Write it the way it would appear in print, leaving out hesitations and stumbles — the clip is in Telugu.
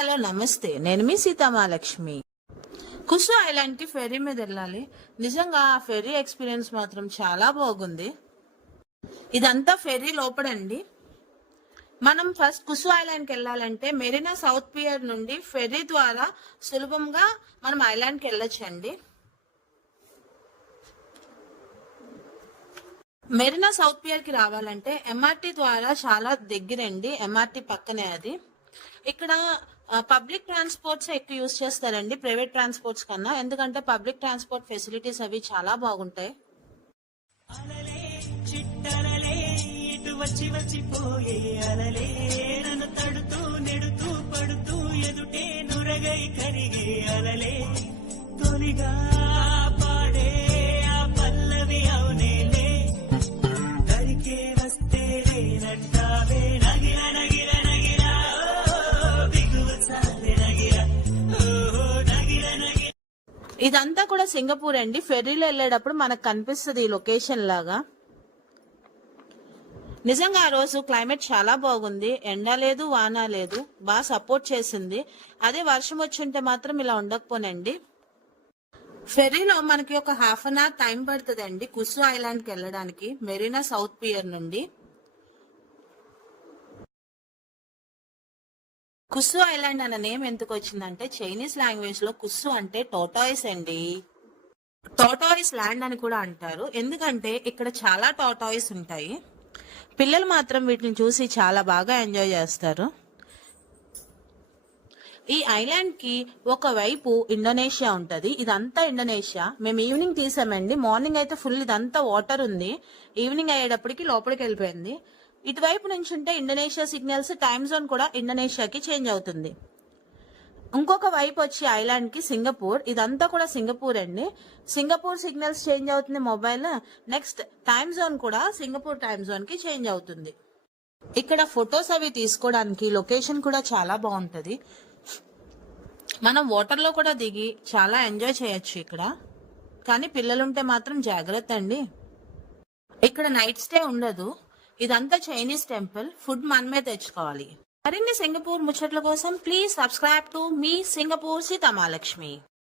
హలో నమస్తే, నేను మీ సీతామహాలక్ష్మి. కుసు ఐలాండ్ కి ఫెర్రీ మీద వెళ్ళాలి. నిజంగా ఆ ఫెర్రీ ఎక్స్పీరియన్స్ మాత్రం చాలా బాగుంది. ఇదంతా ఫెర్రీ లోపడండి. మనం ఫస్ట్ కుసు ఐలాండ్ కి వెళ్ళాలంటే మెరీనా సౌత్ పియర్ నుండి ఫెర్రీ ద్వారా సులభంగా మనం ఐలాండ్ కి వెళ్ళొచ్చండి. మెరీనా సౌత్ పియర్ కి రావాలంటే ఎంఆర్టీ ద్వారా చాలా దగ్గరండి. ఎంఆర్టీ పక్కనే అది. ఇక్కడ పబ్లిక్ ట్రాన్స్పోర్ట్స్ ఎక్కువ యూజ్ చేస్తారండి ప్రైవేట్ ట్రాన్స్పోర్ట్స్ కన్నా. ఎందుకంటే పబ్లిక్ ట్రాన్స్పోర్ట్ ఫెసిలిటీస్ అవి చాలా బాగుంటాయి. ఇదంతా కూడా సింగపూర్ అండి. ఫెర్రీలో వెళ్ళేటప్పుడు మనకు కనిపిస్తుంది ఈ లొకేషన్ లాగా. నిజంగా ఆ రోజు క్లైమేట్ చాలా బాగుంది. ఎండ లేదు, వాన లేదు, బాగా సపోర్ట్ చేసింది. అదే వర్షం వచ్చి ఉంటే మాత్రం ఇలా ఉండకపోనండి. ఫెర్రీలో మనకి ఒక హాఫ్ అన్ అవర్ టైం పడుతుంది అండి కుసు ఐలాండ్ కి వెళ్ళడానికి మెరీనా సౌత్ పియర్ నుండి. కుసు ఐలాండ్ అన్న నేమ్ ఎందుకు వచ్చిందంటే చైనీస్ లాంగ్వేజ్ లో కుసు అంటే టోటాయిస్ అండి. టోటాయిస్ ల్యాండ్ అని కూడా అంటారు. ఎందుకంటే ఇక్కడ చాలా టోటాయిస్ ఉంటాయి. పిల్లలు మాత్రం వీటిని చూసి చాలా బాగా ఎంజాయ్ చేస్తారు. ఈ ఐలాండ్ కి ఒకవైపు ఇండోనేషియా ఉంటది. ఇదంతా ఇండోనేషియా. మేము ఈవినింగ్ తీసామండి. మార్నింగ్ అయితే ఫుల్ ఇదంతా వాటర్ ఉంది. ఈవినింగ్ అయ్యేటప్పటికి లోపలికి వెళ్ళిపోయింది. ఇటువైపు నుంచి ఉంటే ఇండోనేషియా సిగ్నల్స్, టైమ్ జోన్ కూడా ఇండోనేషియాకి చేంజ్ అవుతుంది. ఇంకొక వైపు వచ్చి ఐలాండ్ కి సింగపూర్. ఇదంతా కూడా సింగపూర్ అండి. సింగపూర్ సిగ్నల్స్ చేంజ్ అవుతుంది మొబైల్. నెక్స్ట్ టైమ్ జోన్ కూడా సింగపూర్ టైమ్ జోన్ కి చేంజ్ అవుతుంది. ఇక్కడ ఫొటోస్ అవి తీసుకోవడానికి లొకేషన్ కూడా చాలా బాగుంటది. మనం వాటర్ లో కూడా దిగి చాలా ఎంజాయ్ చేయొచ్చు ఇక్కడ. కానీ పిల్లలుంటే మాత్రం జాగ్రత్త అండి. ఇక్కడ నైట్ స్టే ఉండదు. ఇదంతా చైనీస్ టెంపుల్. ఫుడ్ మనమే తెచ్చుకోవాలి. మరిన్ని సింగపూర్ ముచ్చట్ల కోసం please subscribe to me Singapore Sitamahalakshmi.